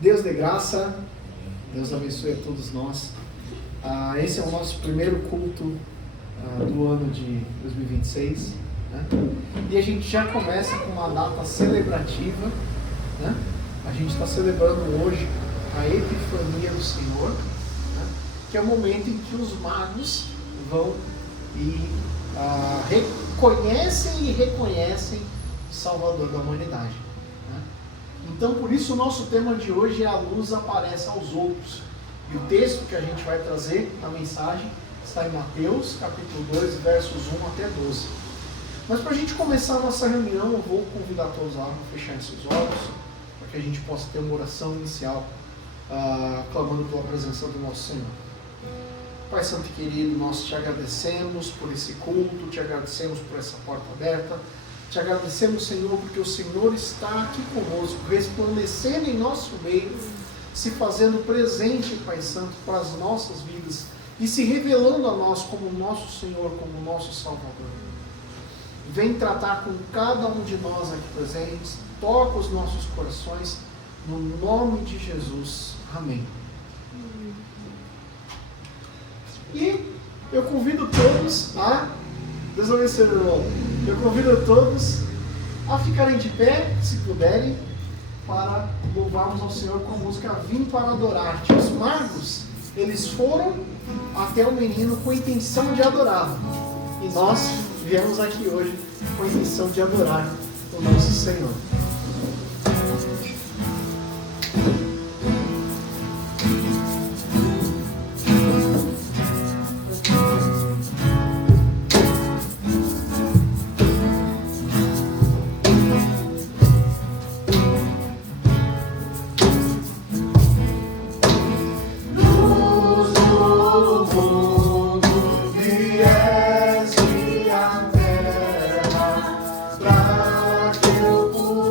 Deus dê graça, Deus abençoe a todos nós. Esse é o nosso primeiro culto do ano de 2026, né? E a gente já começa com uma data celebrativa, né? A gente está celebrando hoje a Epifania do Senhor, né? Que é o momento em que os magos vão e reconhecem o Salvador da humanidade. Então, por isso, o nosso tema de hoje é A Luz Aparece aos Outros. E o texto que a gente vai trazer na mensagem está em Mateus, capítulo 2, versos 1 até 12. Mas para a gente começar a nossa reunião, eu vou convidar todos lá a fecharem seus olhos, para que a gente possa ter uma oração inicial, clamando pela presença do nosso Senhor. Pai Santo e querido, nós te agradecemos por esse culto, te agradecemos por essa porta aberta. Te agradecemos, Senhor, porque o Senhor está aqui conosco, resplandecendo em nosso meio, se fazendo presente, Pai Santo, para as nossas vidas e se revelando a nós como nosso Senhor, como nosso Salvador. Vem tratar com cada um de nós aqui presentes, toca os nossos corações, no nome de Jesus. Amém. E eu convido todos Deus abençoe, meu irmão. Eu convido a todos a ficarem de pé, se puderem, para louvarmos ao Senhor com a música Vim para Adorar-te. Os magos, eles foram até o menino com a intenção de adorá-lo. E nós viemos aqui hoje com a intenção de adorar o nosso Senhor. Pra que eu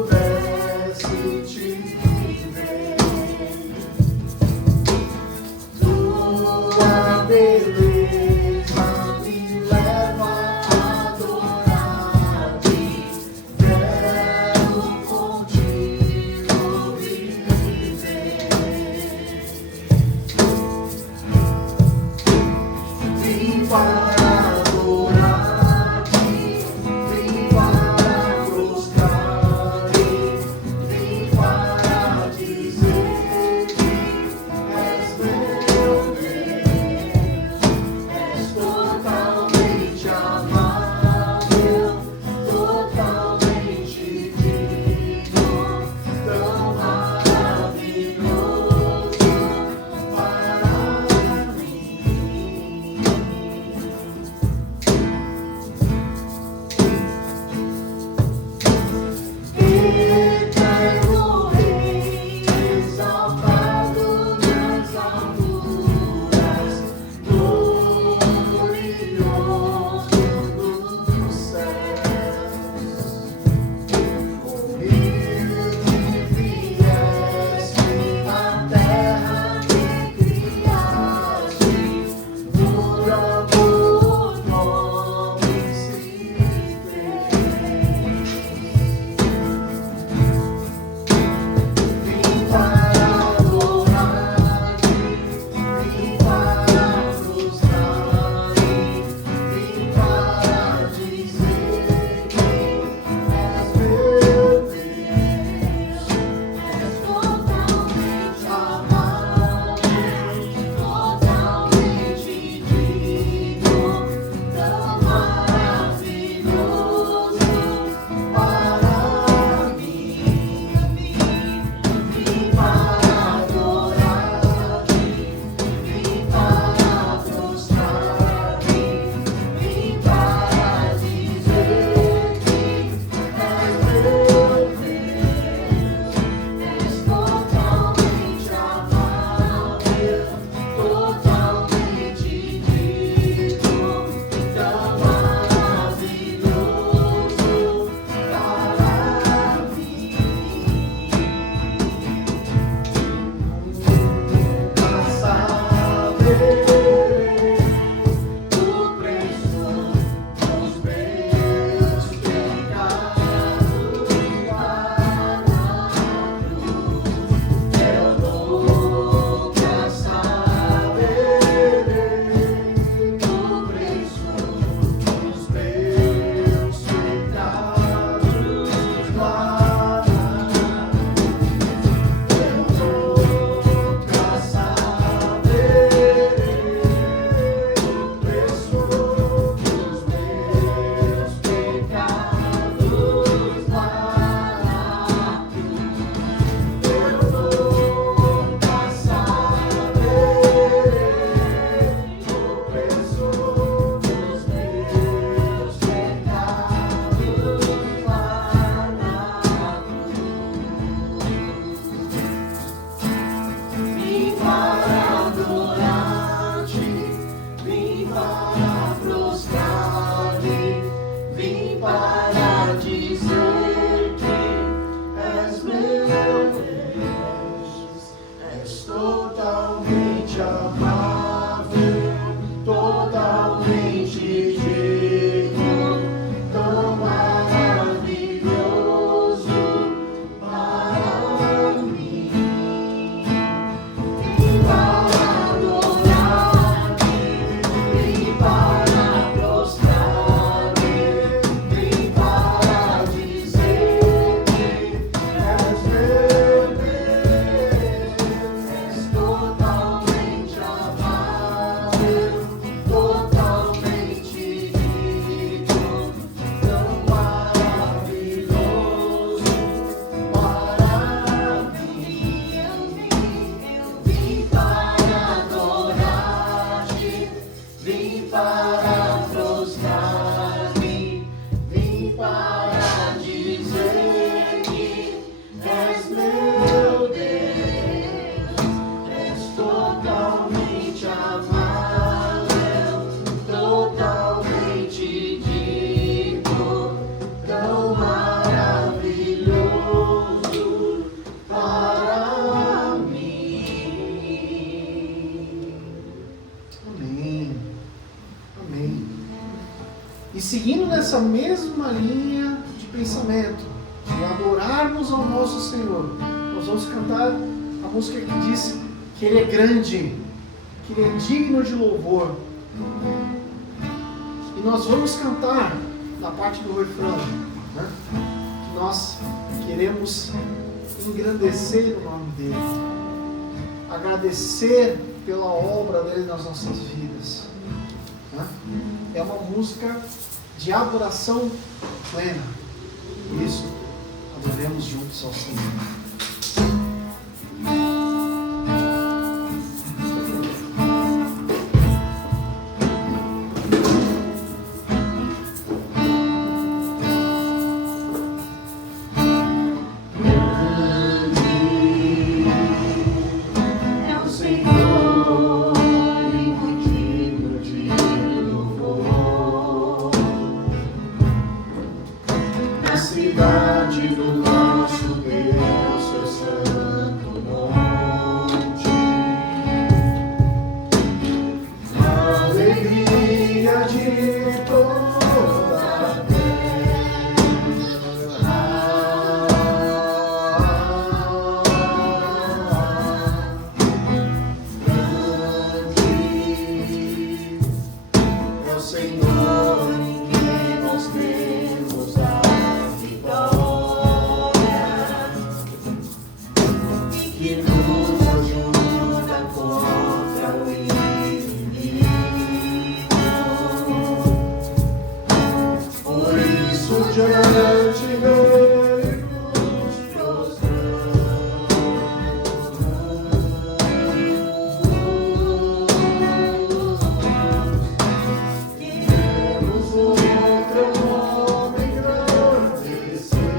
seguindo nessa mesma linha de pensamento, de adorarmos ao nosso Senhor, nós vamos cantar a música que diz que Ele é grande, que Ele é digno de louvor. E nós vamos cantar na parte do refrão, né, que nós queremos engrandecer o nome dEle, agradecer pela obra dEle nas nossas vidas. Né? É uma música de adoração plena. Por isso, adoremos juntos ao Senhor. Cidade do nosso Deus, seu santo monte, a alegria de toda a terra, grande é o Senhor em quem nós temos a que nos ajuda contra o inimigo. Por isso diante dele nos prostramos. Queremos o teu nome engrandecer.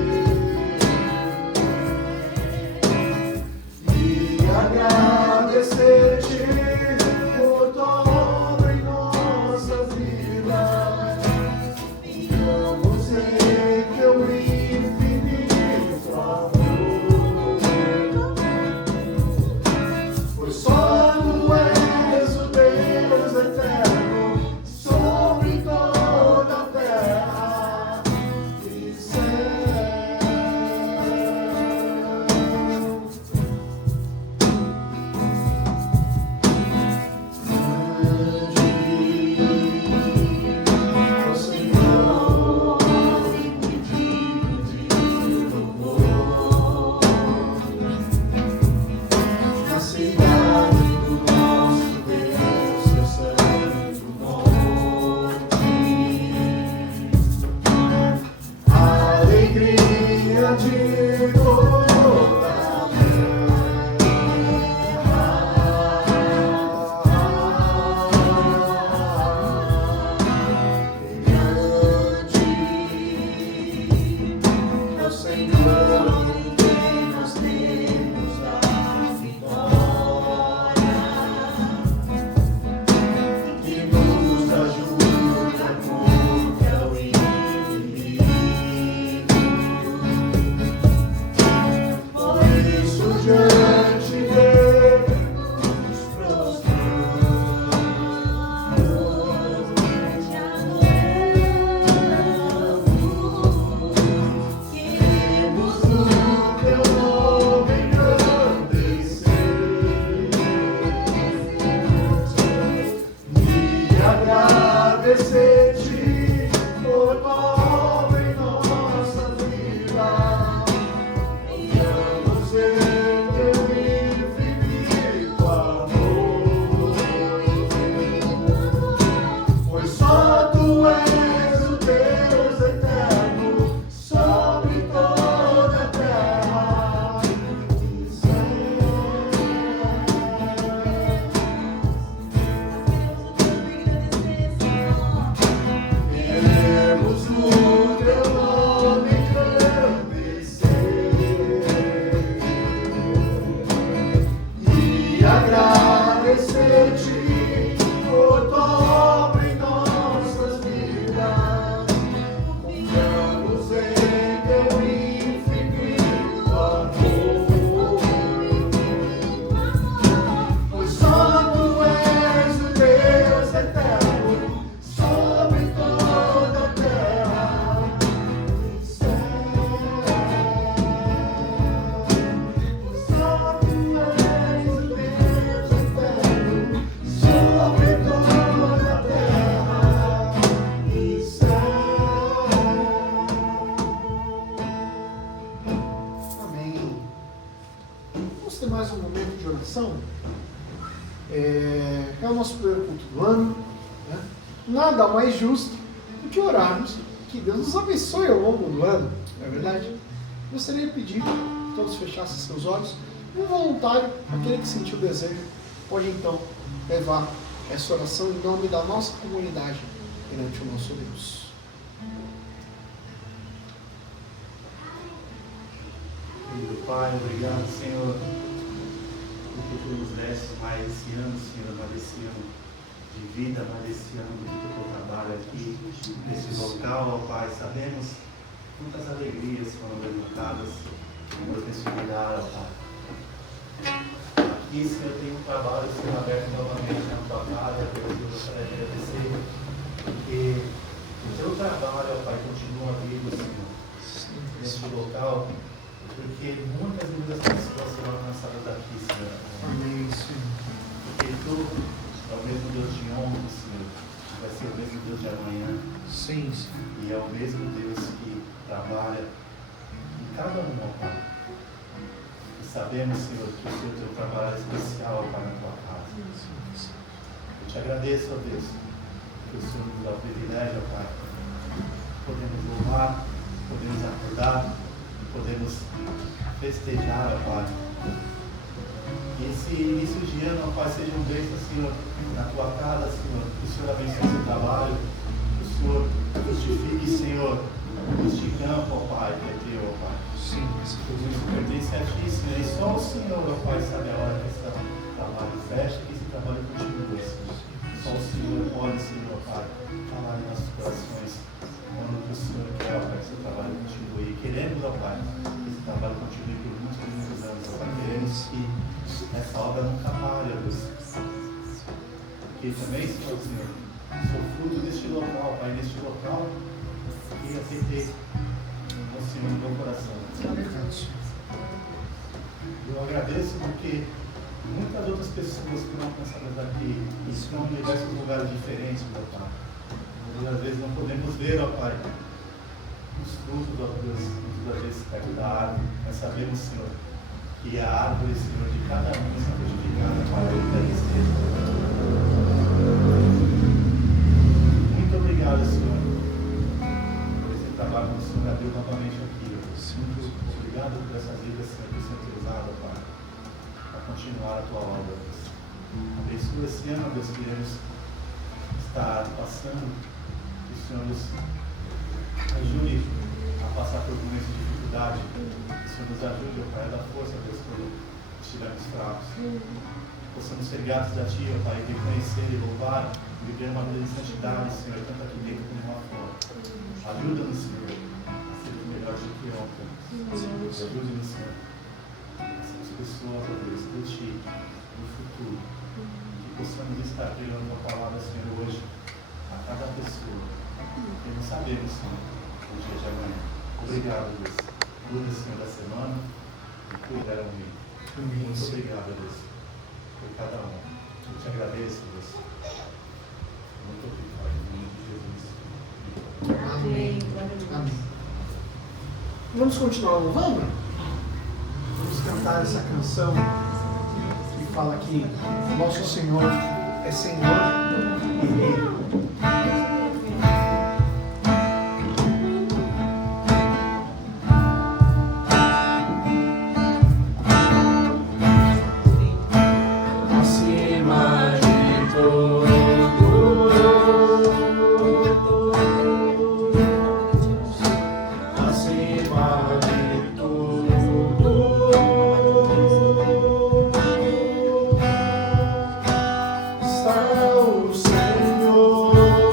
Vamos ter mais um momento de oração? É o nosso primeiro culto do ano, né? Nada mais justo do que orarmos que Deus nos abençoe ao longo do ano, não é verdade? Gostaria de pedir que todos fechassem seus olhos. Um voluntário, aquele que sentiu o desejo, pode então levar essa oração em nome da nossa comunidade perante o nosso Deus. Querido Pai, obrigado, Senhor, porque Tu nos deste mais esse ano, Senhor, mais esse ano de vida, mais esse ano do Teu trabalho aqui, nesse local, ó Pai. Sabemos quantas alegrias foram levantadas nesse lugar, ó Pai. Aqui, Senhor, tem um trabalho sendo aberto novamente na Tua casa, Deus, eu gostaria de agradecer, porque o Teu trabalho, ó Pai, continua vivo, Senhor, nesse local. Porque muitas pessoas serão alcançadas aqui, Senhor. Amém, Senhor. Porque Tu é o mesmo Deus de ontem, Senhor. Vai ser o mesmo Deus de amanhã. Sim, Senhor. E é o mesmo Deus que trabalha em cada um, ó Pai. E sabemos, Senhor, que o Teu trabalho é especial, ó Pai, na Tua casa. Eu te agradeço, ó Deus, que o Senhor nos dá o privilégio, ó Pai. Podemos louvar, podemos acordar, podemos festejar, ó Pai. E esse início de ano, ó Pai, seja um bênção, Senhor, na Tua casa, Senhor. Que o Senhor abençoe o seu trabalho, que o Senhor justifique, Senhor, este campo, ó Pai, que é Teu, ó Pai. Sim, Tudo isso pertence a Ti, Senhor. E só o Senhor, ó Pai, sabe a hora que esse trabalho fecha, que esse trabalho continue, Senhor. Só o Senhor pode, Senhor, ó Pai, falar em nossos corações. Quando o Senhor quer, ó Pai, que esse trabalho continue. E queremos, ó Pai, que esse trabalho continue por muitos anos, ó Pai. Queremos que essa obra nunca pare, ó Deus. Porque também, Senhor, sou fruto deste local, Pai, neste local, e aceitei o Senhor no meu coração. Eu agradeço porque muitas outras pessoas foram alcançadas daqui e estão em diversos lugares diferentes, ó Pai. Muitas vezes não podemos ver, ó Pai, os frutos, ó Deus, muitas vezes perto da árvore, mas sabemos, Senhor, que a árvore, Senhor, de cada um está frutificada para a vida e esteja. Muito obrigado, Senhor, por esse trabalho que o Senhor abriu novamente aqui, ó Deus. Muito obrigado por essas vidas, Senhor, que o Senhor tem usado, Pai, para continuar a Tua obra, Deus. Abençoa esse ano, Deus, que iremos estar passando. Que o Senhor nos ajude a passar por momentos de dificuldade. Que o Senhor nos ajude, ó Pai, a dar força, Deus, quando estivermos fracos. Possamos ser gratos a Ti, ó Pai, e reconhecer e louvar, e viver uma vida de santidade, Senhor, tanto aqui dentro como lá fora. Ajuda-nos, Senhor, a ser melhor do que ontem. Ajude-nos, Senhor, a sermos pessoas, ó Deus, de Ti, no futuro. Que possamos estar pregando a palavra, Senhor, hoje, a cada pessoa. Porque não sabemos, Senhor, o dia de amanhã. Obrigado, Deus. Cuida, Senhor, da semana e cuidaram de mim. Muito obrigado, Deus, por cada um. Eu te agradeço, Deus. Muito obrigado, em nome de Jesus. Amém. Amém. Vamos continuar louvando? Vamos cantar essa canção que fala que nosso Senhor é Senhor e Rei. Está o Senhor.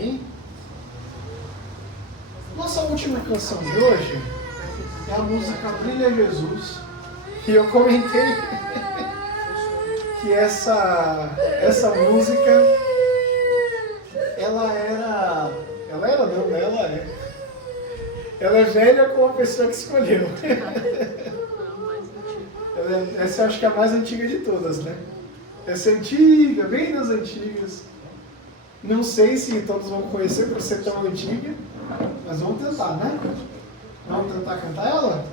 Amém? Nossa última canção de hoje é a música Brilha Jesus. E eu comentei que essa música ela é velha como a pessoa que escolheu. Essa eu acho que é a mais antiga de todas, né? Essa é antiga, bem das antigas. Não sei se todos vão conhecer por ser tão antiga, mas vamos tentar, né? Vamos tentar cantar ela?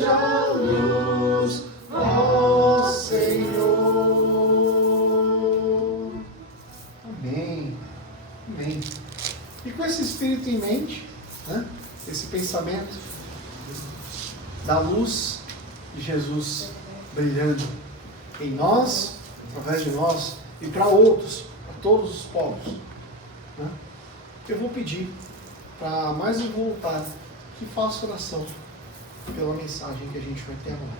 haja luz, ó Senhor. Amém. Amém. E com esse espírito em mente, né, esse pensamento da luz de Jesus brilhando em nós, através de nós e para outros, para todos os povos, né, eu vou pedir para mais um voluntário que faça oração pela mensagem que a gente vai ter agora.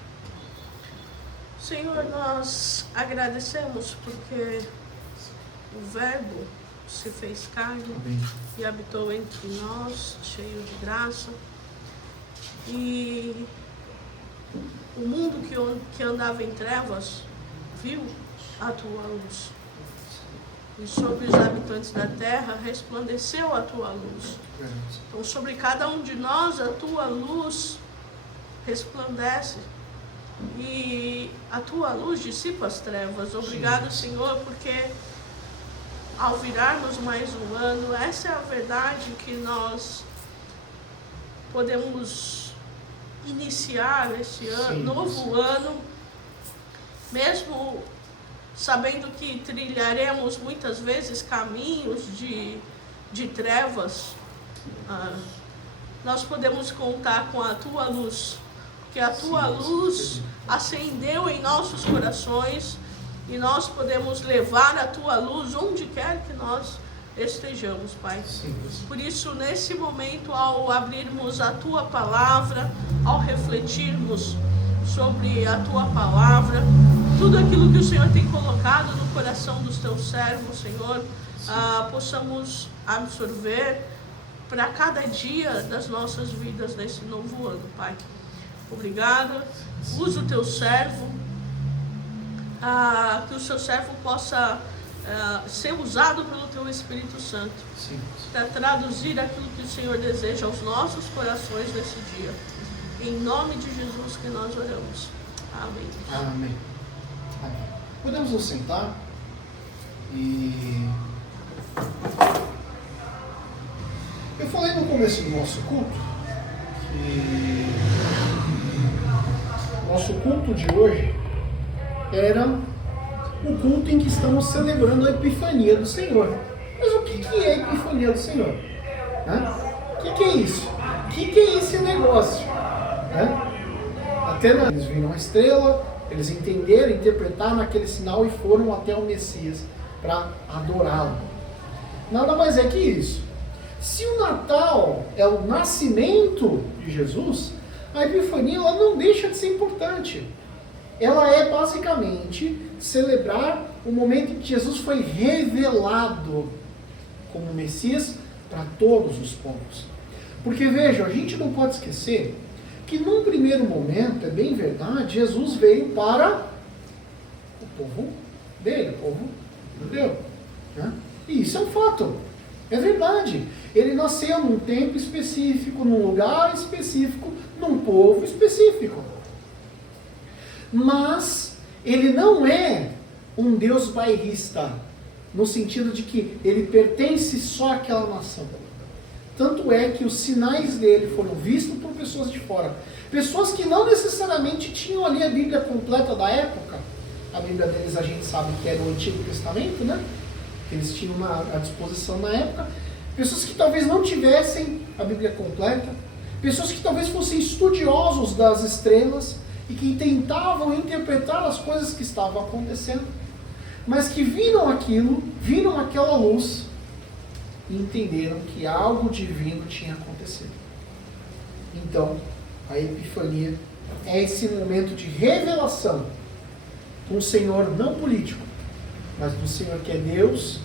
Senhor, nós agradecemos porque o Verbo se fez carne Amém. e habitou entre nós, cheio de graça. E o mundo que andava em trevas viu a tua luz. E sobre os habitantes da terra resplandeceu a tua luz. Então, sobre cada um de nós, a tua luz resplandece. E a tua luz dissipa as trevas. Obrigado, Senhor, porque ao virarmos mais um ano, essa é a verdade que nós podemos iniciar este ano, novo ano, mesmo sabendo que trilharemos muitas vezes caminhos de trevas. Nós podemos contar com a tua luz, porque a tua luz acendeu em nossos corações e nós podemos levar a tua luz onde quer que nós estejamos, Pai. Por isso, nesse momento, ao abrirmos a tua palavra, ao refletirmos sobre a tua palavra, tudo aquilo que o Senhor tem colocado no coração dos teus servos, Senhor, possamos absorver para cada dia das nossas vidas nesse novo ano, Pai. Obrigada. Usa o teu servo, que o seu servo possa ser usado pelo teu Espírito Santo para traduzir aquilo que o Senhor deseja aos nossos corações nesse dia. Em nome de Jesus que nós oramos. Amém. Amém. Amém. Podemos nos sentar e eu falei no começo do nosso culto que nosso culto de hoje era o culto em que estamos celebrando a Epifania do Senhor. Mas o que é a Epifania do Senhor? O que é isso? O que é esse negócio? Até eles viram a estrela, eles entenderam, interpretaram aquele sinal e foram até o Messias para adorá-lo. Nada mais é que isso. Se o Natal é o nascimento de Jesus, a Epifania ela não deixa de ser importante. Ela é basicamente celebrar o momento em que Jesus foi revelado como Messias para todos os povos. Porque veja, a gente não pode esquecer que num primeiro momento, é bem verdade, Jesus veio para o povo dele, o povo judeu. E isso é um fato, é verdade. Ele nasceu num tempo específico, num lugar específico, num povo específico. Mas ele não é um Deus bairrista, no sentido de que ele pertence só àquela nação. Tanto é que os sinais dele foram vistos por pessoas de fora. Pessoas que não necessariamente tinham ali a Bíblia completa da época. A Bíblia deles a gente sabe que era o Antigo Testamento, né? Que eles tinham à disposição na época. Pessoas que talvez não tivessem a Bíblia completa. Pessoas que talvez fossem estudiosos das estrelas e que tentavam interpretar as coisas que estavam acontecendo. Mas que viram aquilo, viram aquela luz e entenderam que algo divino tinha acontecido. Então, a Epifania é esse momento de revelação de um Senhor não político, mas de um Senhor que é Deus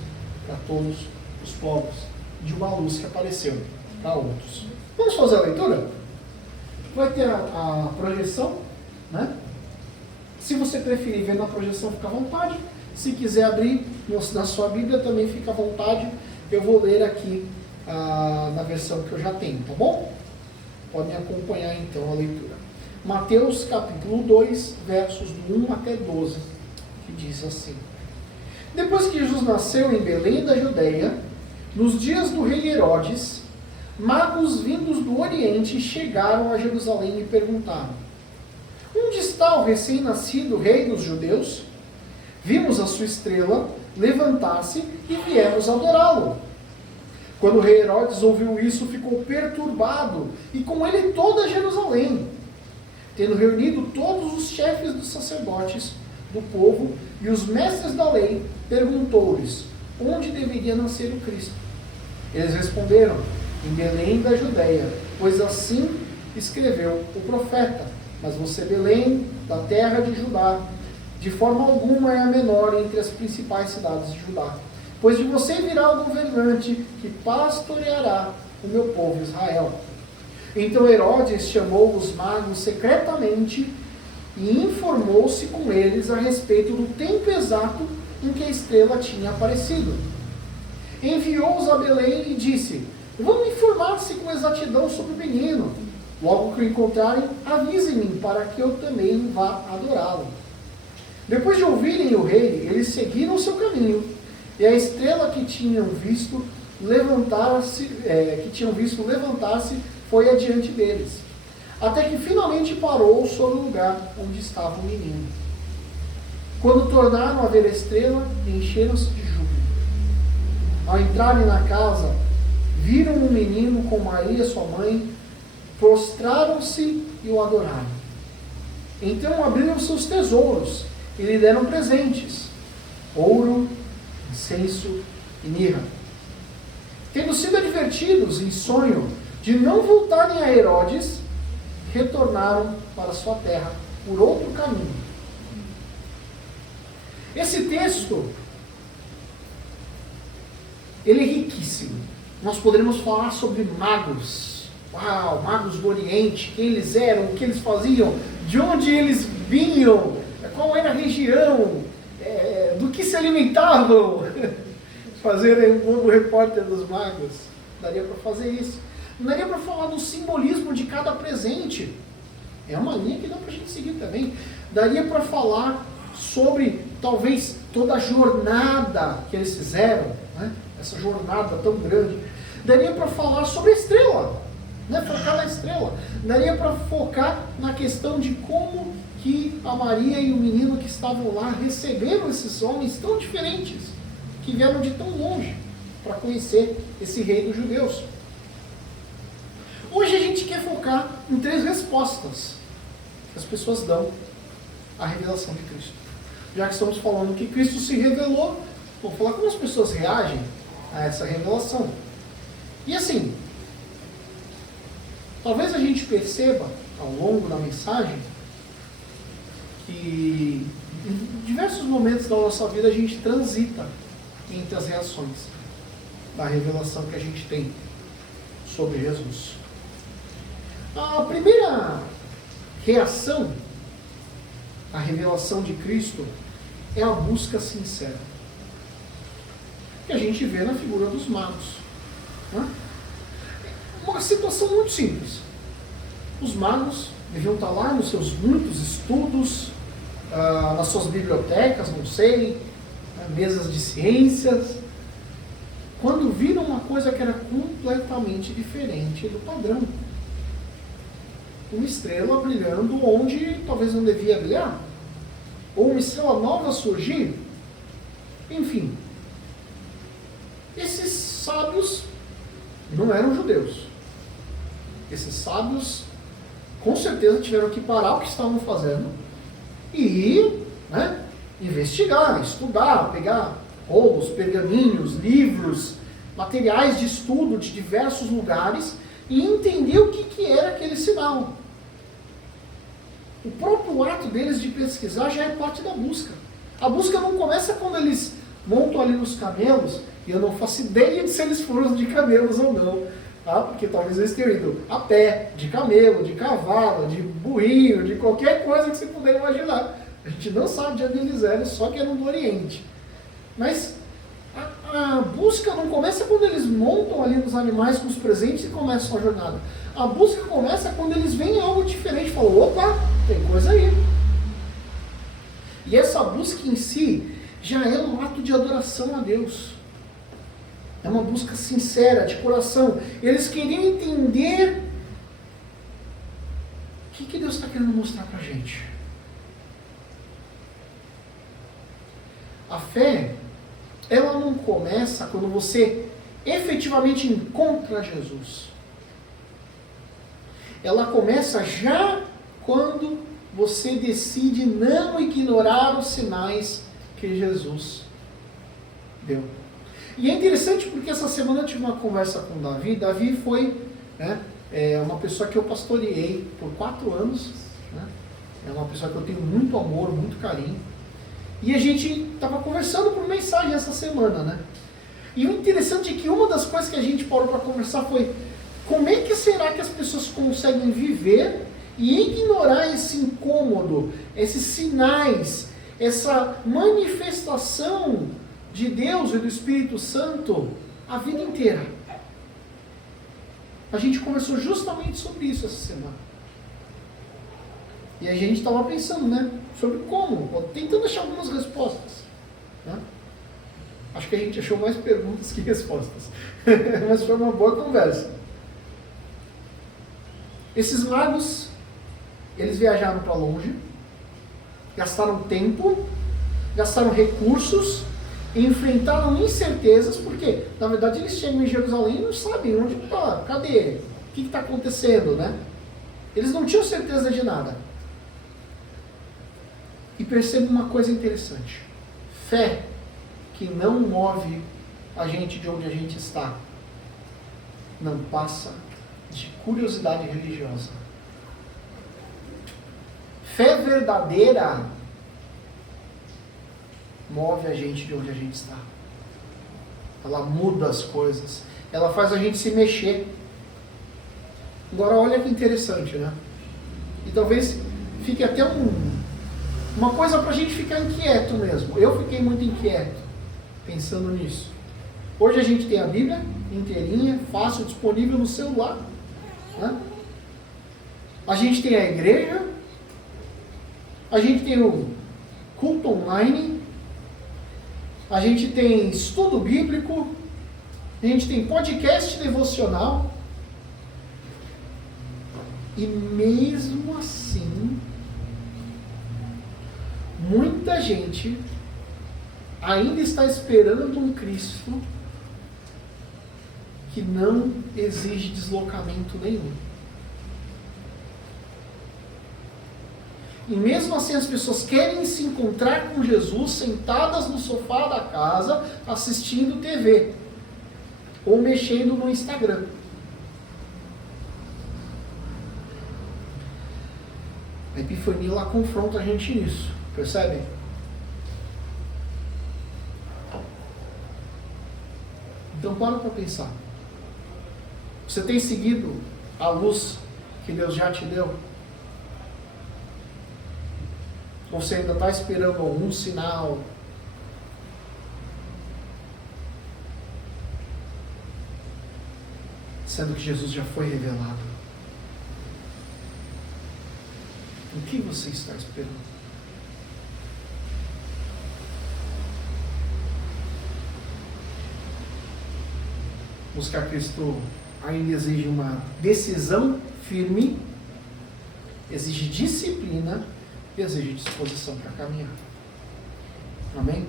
para todos os povos, de uma luz que apareceu para outros. Vamos fazer a leitura? Vai ter a projeção, né? Se você preferir ver na projeção, fica à vontade. Se quiser abrir na sua Bíblia, também fica à vontade. Eu vou ler aqui na versão que eu já tenho, tá bom? Podem acompanhar então a leitura. Mateus capítulo 2, versos do 1 até 12, que diz assim: Depois que Jesus nasceu em Belém da Judeia, nos dias do rei Herodes, magos vindos do Oriente chegaram a Jerusalém e perguntaram: onde está o recém-nascido rei dos judeus? Vimos a sua estrela levantar-se e viemos adorá-lo. Quando o rei Herodes ouviu isso, ficou perturbado, e com ele toda Jerusalém. Tendo reunido todos os chefes dos sacerdotes do povo e os mestres da lei, perguntou-lhes onde deveria nascer o Cristo. Eles responderam: em Belém da Judéia, pois assim escreveu o profeta. Mas você, Belém, da terra de Judá, de forma alguma é a menor entre as principais cidades de Judá, pois de você virá o governante que pastoreará o meu povo Israel. Então Herodes chamou os magos secretamente e informou-se com eles a respeito do tempo exato em que a estrela tinha aparecido. Enviou-os a Belém e disse: vão informar-se com exatidão sobre o menino. Logo que o encontrarem, avisem-me para que eu também vá adorá-lo. Depois de ouvirem o rei, eles seguiram o seu caminho, e a estrela que tinham visto levantar-se foi adiante deles, até que finalmente parou sobre o lugar onde estava o menino. Quando tornaram a ver a estrela, encheram-se de júbilo. Ao entrarem na casa, viram um menino com Maria, sua mãe, prostraram-se e o adoraram. Então abriram seus tesouros e lhe deram presentes: ouro, incenso e mirra. Tendo sido advertidos em sonho de não voltarem a Herodes, retornaram para sua terra por outro caminho. Esse texto, ele é riquíssimo. Nós poderíamos falar sobre magos. Uau, magos do Oriente, quem eles eram, o que eles faziam, de onde eles vinham, qual era a região, do que se alimentavam. Fazer um novo repórter dos magos. Daria para fazer isso. Não daria para falar do simbolismo de cada presente. É uma linha que dá para a gente seguir também. Daria para falar sobre, talvez, toda a jornada que eles fizeram, né? Essa jornada tão grande. Daria para falar sobre a estrela, né? Focar na estrela. Daria para focar na questão de como que a Maria e o menino que estavam lá receberam esses homens tão diferentes, que vieram de tão longe para conhecer esse rei dos judeus. Hoje a gente quer focar em 3 respostas que as pessoas dão à revelação de Cristo. Já que estamos falando que Cristo se revelou, vamos falar como as pessoas reagem a essa revelação. E assim, talvez a gente perceba ao longo da mensagem que em diversos momentos da nossa vida a gente transita entre as reações da revelação que a gente tem sobre Jesus. A primeira reação à revelação de Cristo é a busca sincera, que a gente vê na figura dos magos, né? Uma situação muito simples. Os magos deviam estar lá nos seus muitos estudos, nas suas bibliotecas, não sei, mesas de ciências, quando viram uma coisa que era completamente diferente do padrão. Uma estrela brilhando onde talvez não devia brilhar, ou uma estrela nova surgir. Enfim, esses sábios não eram judeus. Esses sábios com certeza tiveram que parar o que estavam fazendo e investigar, estudar, pegar rolos, pergaminhos, livros, materiais de estudo de diversos lugares e entender o que era aquele sinal. O próprio ato deles de pesquisar já é parte da busca. A busca não começa quando eles montam ali nos camelos, e eu não faço ideia de se eles foram de camelos ou não, tá? Porque talvez eles tenham ido a pé, de camelo, de cavalo, de burrinho, de qualquer coisa que você puder imaginar. A gente não sabe de onde eles eram, só que eram do Oriente. Mas a busca não começa quando eles montam ali nos animais com os presentes e começam a jornada. A busca começa quando eles veem algo diferente e falam: opa, tem coisa aí. E essa busca em si já é um ato de adoração a Deus. É uma busca sincera, de coração. Eles queriam entender que Deus está querendo mostrar para a gente? A fé, ela não começa quando você efetivamente encontra Jesus. Ela começa já quando você decide não ignorar os sinais que Jesus deu. E é interessante porque essa semana eu tive uma conversa com o Davi. Davi foi uma pessoa que eu pastoreei por 4 anos. Né? É uma pessoa que eu tenho muito amor, muito carinho. E a gente estava conversando por mensagem essa semana, né? E o interessante é que uma das coisas que a gente parou para conversar foi como é que será que as pessoas conseguem viver e ignorar esse incômodo, esses sinais, essa manifestação de Deus e do Espírito Santo a vida inteira. A gente conversou justamente sobre isso essa semana. E a gente estava pensando, né? Sobre como, tentando achar algumas respostas. Né? Acho que a gente achou mais perguntas que respostas. Mas foi uma boa conversa. Esses magos, eles viajaram para longe, gastaram tempo, gastaram recursos, enfrentaram incertezas, porque, na verdade, eles chegam em Jerusalém e não sabem onde está, cadê, o que está acontecendo, né? Eles não tinham certeza de nada. E perceba uma coisa interessante. Fé que não move a gente de onde a gente está, não passa de curiosidade religiosa. Fé verdadeira move a gente de onde a gente está. Ela muda as coisas. Ela faz a gente se mexer. Agora olha que interessante, né? E talvez fique até uma coisa para a gente ficar inquieto mesmo. Eu fiquei muito inquieto pensando nisso. Hoje a gente tem a Bíblia inteirinha, fácil, disponível no celular. Né? A gente tem a igreja. A gente tem o culto online. A gente tem estudo bíblico. A gente tem podcast devocional. E mesmo assim, muita gente ainda está esperando um Cristo que não exige deslocamento nenhum. E mesmo assim as pessoas querem se encontrar com Jesus sentadas no sofá da casa, assistindo TV ou mexendo no Instagram. A epifania lá confronta a gente nisso, percebe? Então para pensar. Você tem seguido a luz que Deus já te deu? Ou você ainda está esperando algum sinal? Sendo que Jesus já foi revelado. O que você está esperando? Buscar Cristo ainda exige uma decisão firme, exige disciplina e exige disposição para caminhar. Amém?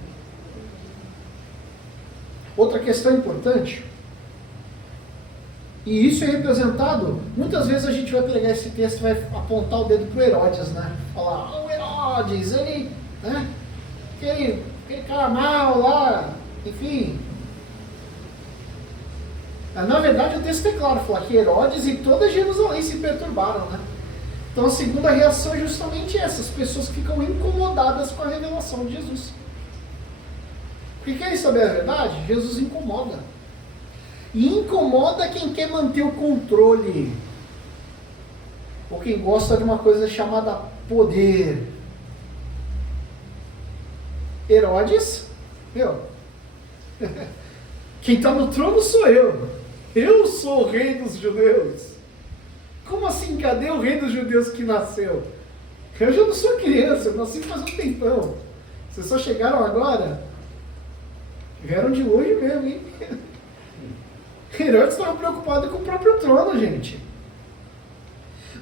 Outra questão importante, e isso é representado, muitas vezes a gente vai pegar esse texto e vai apontar o dedo para o Herodes, né? Falar, o Herodes, ele, né? Aquele cara mal lá, enfim. Na verdade o texto é claro, fala que Herodes e toda Jerusalém se perturbaram, né? Então a segunda reação é justamente essa, as pessoas ficam incomodadas com a revelação de Jesus. Porque querem saber a verdade? Jesus incomoda. E incomoda quem quer manter o controle. Ou quem gosta de uma coisa chamada poder. Herodes, quem está no trono sou eu. Eu sou o rei dos judeus. Como assim? Cadê o rei dos judeus que nasceu? Eu já não sou criança, eu nasci faz um tempão. Vocês só chegaram agora? Vieram de longe mesmo, hein? Herodes estava preocupado com o próprio trono, gente.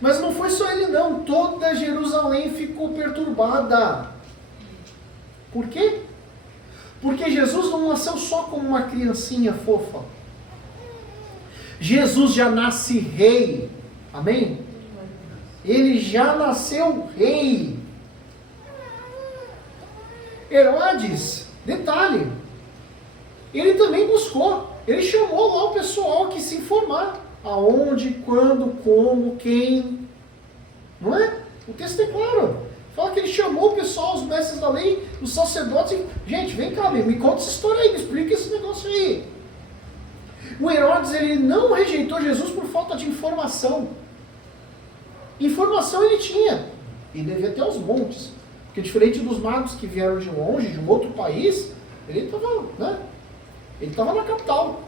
Mas não foi só ele não, toda Jerusalém ficou perturbada. Por quê? Porque Jesus não nasceu só como uma criancinha fofa. Jesus já nasce rei. Amém? Ele já nasceu rei. Herodes, detalhe, ele também buscou. Ele chamou lá o pessoal que se informar. Aonde, quando, como, quem. Não é? O texto é claro. Fala que ele chamou o pessoal, os mestres da lei, os sacerdotes. E, gente, vem cá, me conta essa história aí, me explica esse negócio aí. O Herodes, ele não rejeitou Jesus por falta de informação. Informação ele tinha. E devia ter aos montes. Porque diferente dos magos que vieram de longe, de um outro país, ele estava, né? Ele estava na capital.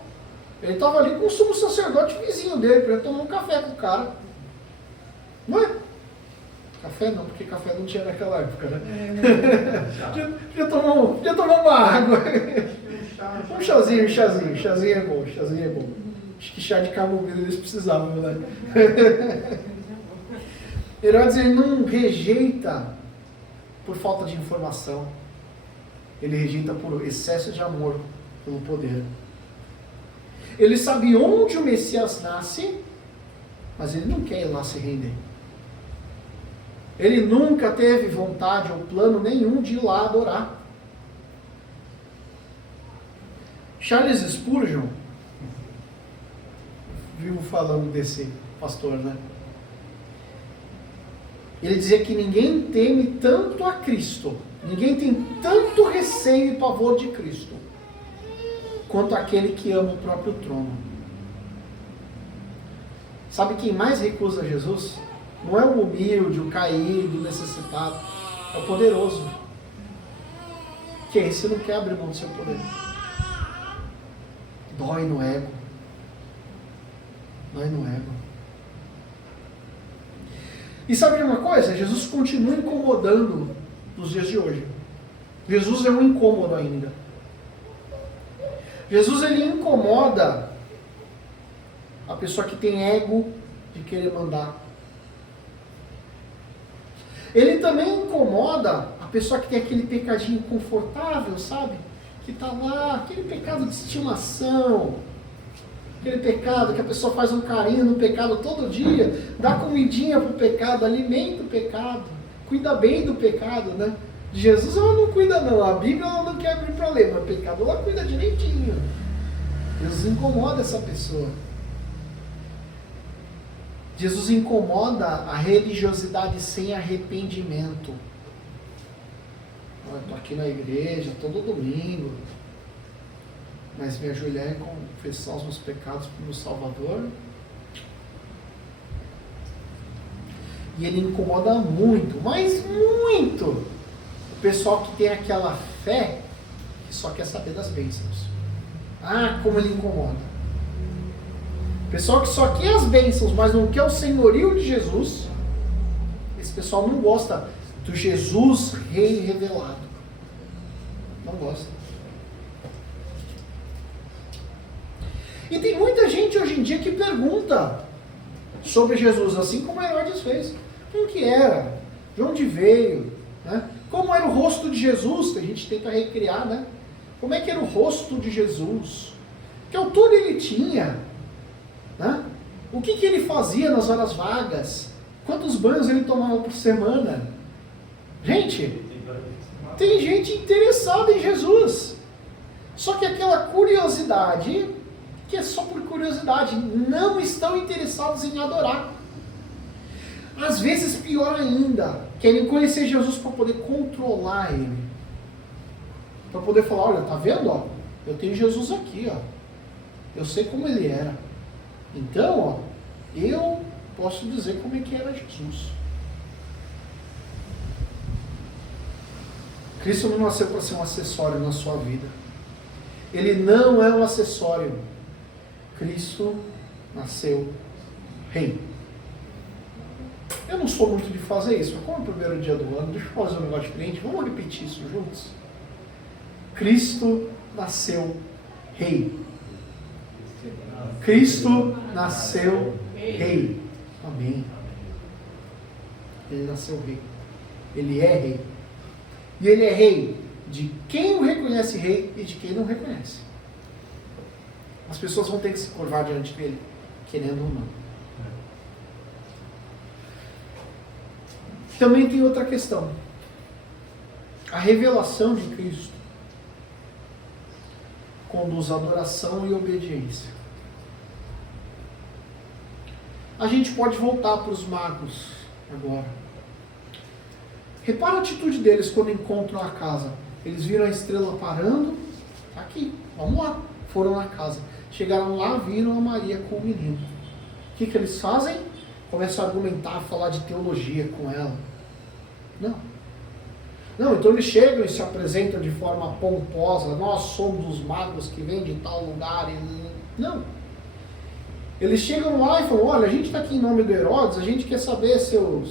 Ele estava ali com o sumo sacerdote vizinho dele, para tomar um café com o cara. Não é? Café não, porque café não tinha naquela época, né? Podia tomar uma água. Um chazinho é bom. Acho que chá de camomila eles precisavam, né? Herodes, ele não rejeita por falta de informação. Ele rejeita por excesso de amor pelo poder. Ele sabe onde o Messias nasce, mas ele não quer ir lá se render. Ele nunca teve vontade ou plano nenhum de ir lá adorar. Charles Spurgeon, vivo falando desse pastor, né? Ele dizia que ninguém teme tanto a Cristo, ninguém tem tanto receio e pavor de Cristo, quanto aquele que ama o próprio trono. Sabe quem mais recusa Jesus? Não é o humilde, o caído, o necessitado, é o poderoso. Que esse não quer abrir mão do seu poder. Dói no ego. E sabe de uma coisa? Jesus continua incomodando nos dias de hoje. Jesus é um incômodo ainda. Jesus, ele incomoda a pessoa que tem ego de querer mandar. Ele também incomoda a pessoa que tem aquele pecadinho confortável, sabe? Que está lá, aquele pecado de estimação, aquele pecado que a pessoa faz um carinho no pecado todo dia, dá comidinha para o pecado, alimenta o pecado, cuida bem do pecado, né? De Jesus ela não cuida não, a Bíblia ela não quer abrir para ler, mas o pecado ela cuida direitinho. Jesus incomoda essa pessoa. Jesus incomoda a religiosidade sem arrependimento. Eu estou aqui na igreja todo domingo, mas me ajoelhar e confessar os meus pecados para o meu Salvador. E ele incomoda muito, mas muito, o pessoal que tem aquela fé que só quer saber das bênçãos. Ah, como ele incomoda. O pessoal que só quer as bênçãos, mas não quer o senhorio de Jesus. Esse pessoal não gosta do Jesus Rei revelado. Não gosta. E tem muita gente hoje em dia que pergunta sobre Jesus, assim como Herodes fez. Como que era? De onde veio? Né? Como era o rosto de Jesus? Que a gente tenta recriar, né? Como é que era o rosto de Jesus? Que altura ele tinha? Né? O que ele fazia nas horas vagas? Quantos banhos ele tomava por semana? Gente, tem gente interessada em Jesus. Só que aquela curiosidade, que é só por curiosidade, não estão interessados em adorar. Às vezes, pior ainda, querem conhecer Jesus para poder controlar ele. Para poder falar, olha, tá vendo? Ó, eu tenho Jesus aqui, ó. Eu sei como ele era. Então, ó, eu posso dizer como é que era Jesus. Cristo não nasceu para ser um acessório na sua vida. Ele não é um acessório. Cristo nasceu rei. Eu não sou muito de fazer isso, mas como é o primeiro dia do ano, deixa eu fazer um negócio diferente, vamos repetir isso juntos? Cristo nasceu rei. Cristo nasceu rei. Amém. Ele nasceu rei. Ele é rei. E ele é rei de quem o reconhece rei e de quem não reconhece. As pessoas vão ter que se curvar diante dele, querendo ou não. Também tem outra questão. A revelação de Cristo conduz à adoração e obediência. A gente pode voltar para os magos agora. Repara a atitude deles quando encontram a casa. Eles viram a estrela parando. Tá aqui, vamos lá. Foram na casa. Chegaram lá, viram a Maria com o menino. O que eles fazem? Começam a argumentar, a falar de teologia com ela. Não, então eles chegam e se apresentam de forma pomposa. Nós somos os magos que vêm de tal lugar. Não. Eles chegam lá e falam, olha, a gente está aqui em nome do Herodes, a gente quer saber seu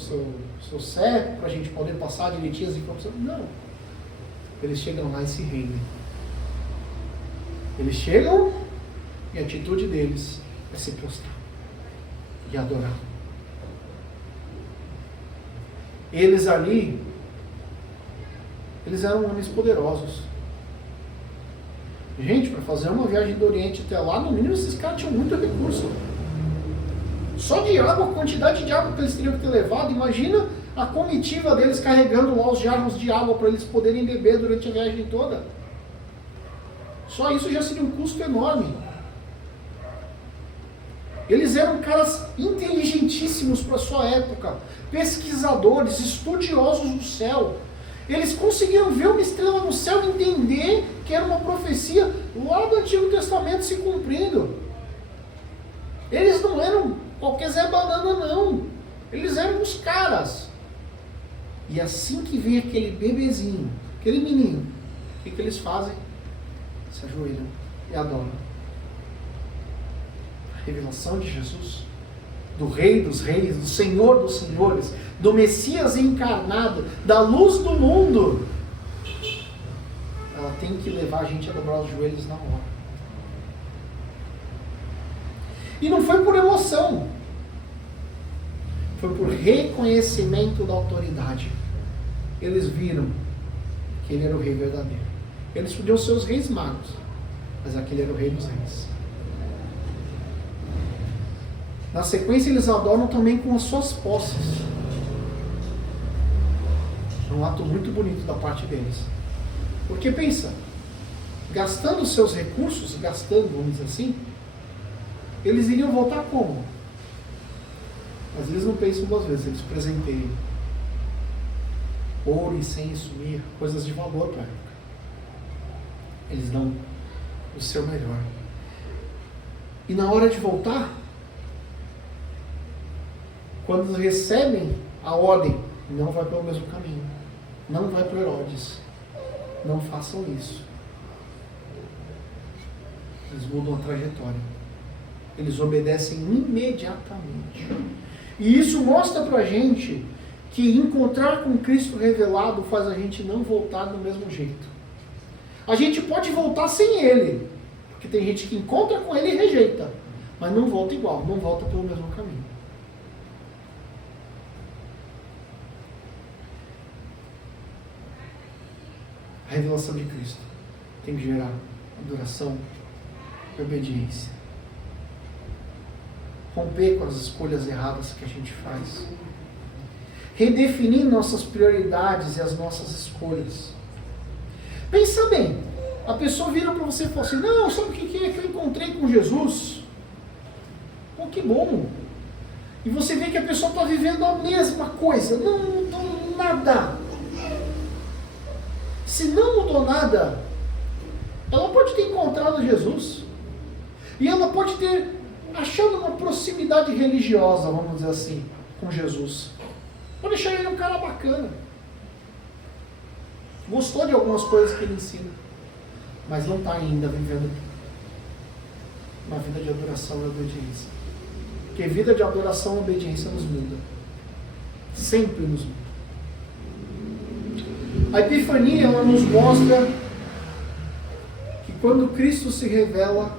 CEP, para a gente poder passar direitinho as informações. Não. Eles chegam lá e se rendem. Eles chegam e a atitude deles é se prostrar e adorar. Eles ali, eles eram homens poderosos. Gente, para fazer uma viagem do Oriente até lá, no mínimo esses caras tinham muito recurso. Só de água, a quantidade de água que eles teriam que ter levado, imagina a comitiva deles carregando lá os jarros de água para eles poderem beber durante a viagem toda. Só isso já seria um custo enorme. Eles eram caras inteligentíssimos para a sua época, pesquisadores, estudiosos do céu. Eles conseguiram ver uma estrela no céu e entender que era uma profecia lá do Antigo Testamento se cumprindo. Eles não eram qualquer Zé Banana, não. Eles eram os caras. E assim que vem aquele bebezinho, aquele menino, o que eles fazem? Se ajoelham e adoram. A revelação de Jesus, do Rei dos Reis, do Senhor dos Senhores, do Messias encarnado, da luz do mundo, ela tem que levar a gente a dobrar os joelhos na hora. E não foi por emoção, foi por reconhecimento da autoridade. Eles viram que ele era o rei verdadeiro. Eles podiam ser os reis magos, mas aquele era o rei dos reis. Na sequência, eles adoram também com as suas posses. É um ato muito bonito da parte deles. Porque pensa, gastando os seus recursos, vamos dizer assim, eles iriam voltar como? Mas eles não pensam duas vezes, eles presenteiam. Ouro, incenso, mirra, coisas de valor para a época. Eles dão o seu melhor. E na hora de voltar, quando recebem a ordem, não vai pelo mesmo caminho. Não vai para Herodes. Não façam isso. Eles mudam a trajetória. Eles obedecem imediatamente. E isso mostra para a gente que encontrar com Cristo revelado faz a gente não voltar do mesmo jeito. A gente pode voltar sem Ele, porque tem gente que encontra com Ele e rejeita, mas não volta igual, não volta pelo mesmo caminho. A revelação de Cristo tem que gerar adoração e obediência. Romper com as escolhas erradas que a gente faz. Redefinir nossas prioridades e as nossas escolhas. Pensa bem, a pessoa vira para você e fala assim, não, sabe o que é que eu encontrei com Jesus? Pô, que bom! E você vê que a pessoa está vivendo a mesma coisa, não mudou nada. Se não mudou nada, ela pode ter encontrado Jesus. E ela pode ter achado uma proximidade religiosa, vamos dizer assim, com Jesus. Pode achar ele um cara bacana. Gostou de algumas coisas que ele ensina. Mas não está ainda vivendo uma vida de adoração e obediência. Porque vida de adoração e obediência nos muda. Sempre nos muda. A Epifania, ela nos mostra que quando Cristo se revela,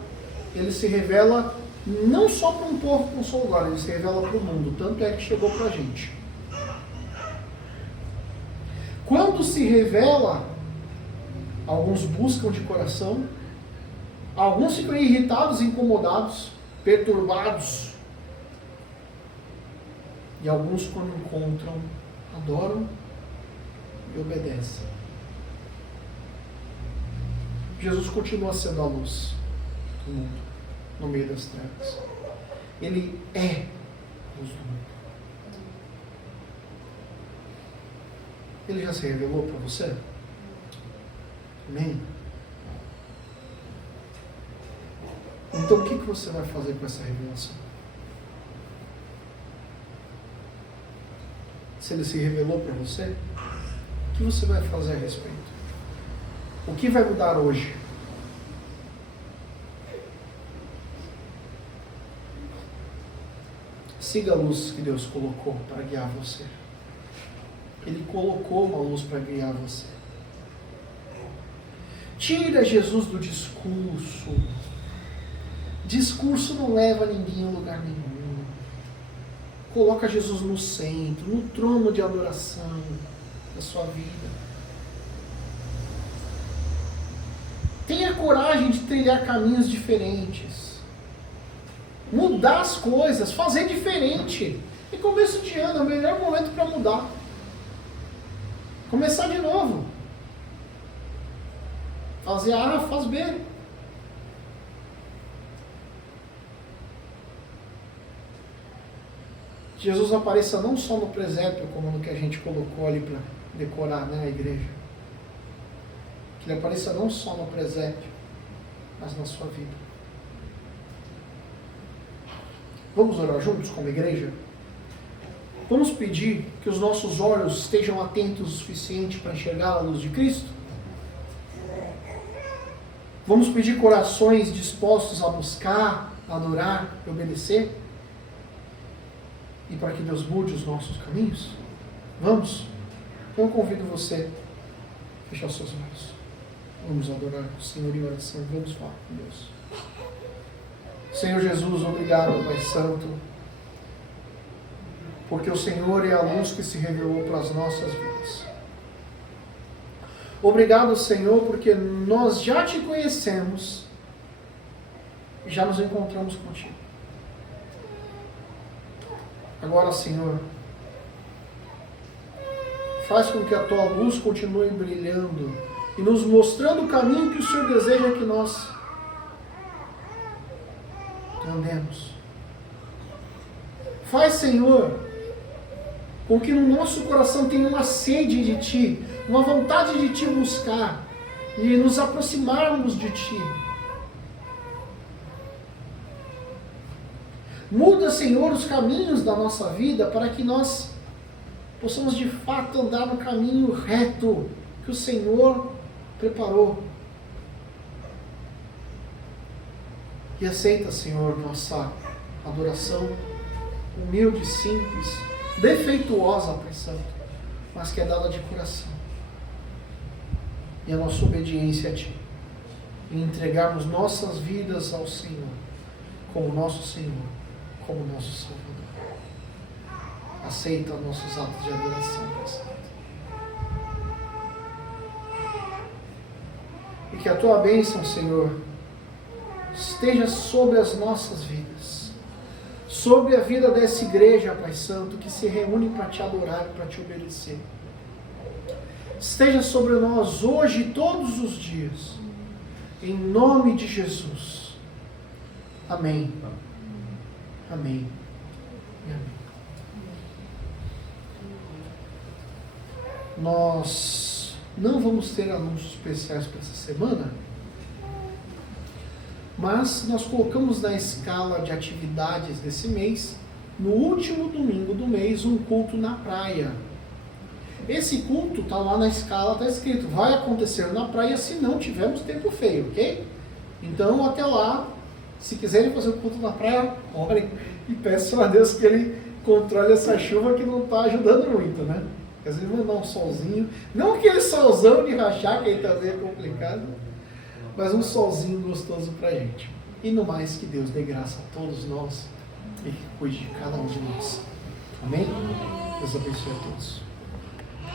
ele se revela não só para um povo consolidado, ele se revela para o mundo. Tanto é que chegou para a gente. Quando se revela, alguns buscam de coração, alguns ficam irritados, incomodados, perturbados. E alguns, quando encontram, adoram e obedecem. Jesus continua sendo a luz do mundo, no meio das trevas. Ele é a luz do mundo. Ele já se revelou para você? Amém? Então o que você vai fazer com essa revelação? Se ele se revelou para você, o que você vai fazer a respeito? O que vai mudar hoje? Siga a luz que Deus colocou para guiar você. Ele colocou uma luz para guiar você. Tira Jesus do discurso. Discurso não leva ninguém a lugar nenhum. Coloca Jesus no centro, no trono de adoração da sua vida. Tenha coragem de trilhar caminhos diferentes. Mudar as coisas, fazer diferente. E começo de ano é o melhor momento para mudar. Começar de novo. Fazer A, faz B. Jesus apareça não só no presépio, como no que a gente colocou ali para decorar, né, a igreja. Que ele apareça não só no presépio, mas na sua vida. Vamos orar juntos como igreja? Vamos pedir que os nossos olhos estejam atentos o suficiente para enxergar a luz de Cristo? Vamos pedir corações dispostos a buscar, a adorar e obedecer? E para que Deus mude os nossos caminhos? Vamos? Então eu convido você a fechar seus olhos. Vamos adorar o Senhor em oração. Vamos falar com Deus. Senhor Jesus, obrigado, Pai Santo, porque o Senhor é a luz que se revelou para as nossas vidas. Obrigado, Senhor, porque nós já te conhecemos e já nos encontramos contigo. Agora, Senhor, faz com que a tua luz continue brilhando e nos mostrando o caminho que o Senhor deseja que nós andemos. Faz, Senhor, com que no nosso coração tenha uma sede de Ti, uma vontade de Te buscar e nos aproximarmos de Ti. Muda, Senhor, os caminhos da nossa vida para que nós possamos de fato andar no caminho reto que o Senhor preparou. E aceita, Senhor, nossa adoração humilde, simples, defeituosa, Pai Santo, mas que é dada de coração. E a nossa obediência a Ti, e entregarmos nossas vidas ao Senhor, como nosso Senhor, como nosso Salvador. Aceita nossos atos de adoração, Pai Santo. E que a Tua bênção, Senhor, esteja sobre as nossas vidas, sobre a vida dessa igreja, Pai Santo, que se reúne para Te adorar e para Te obedecer. Esteja sobre nós hoje e todos os dias, em nome de Jesus. Amém. Amém. Amém. Nós não vamos ter anúncios especiais para essa semana, mas nós colocamos na escala de atividades desse mês, no último domingo do mês, um culto na praia. Esse culto está lá na escala, está escrito, vai acontecer na praia se não tivermos tempo feio, ok? Então até lá, se quiserem fazer o culto na praia, orem e peçam a Deus que Ele controle essa chuva que não está ajudando muito, né? Às vezes vai dar um solzinho, não aquele solzão de rachar, que aí também é complicado, mas um solzinho gostoso pra gente. E no mais, que Deus dê graça a todos nós e que cuide de cada um de nós. Amém? Deus abençoe a todos.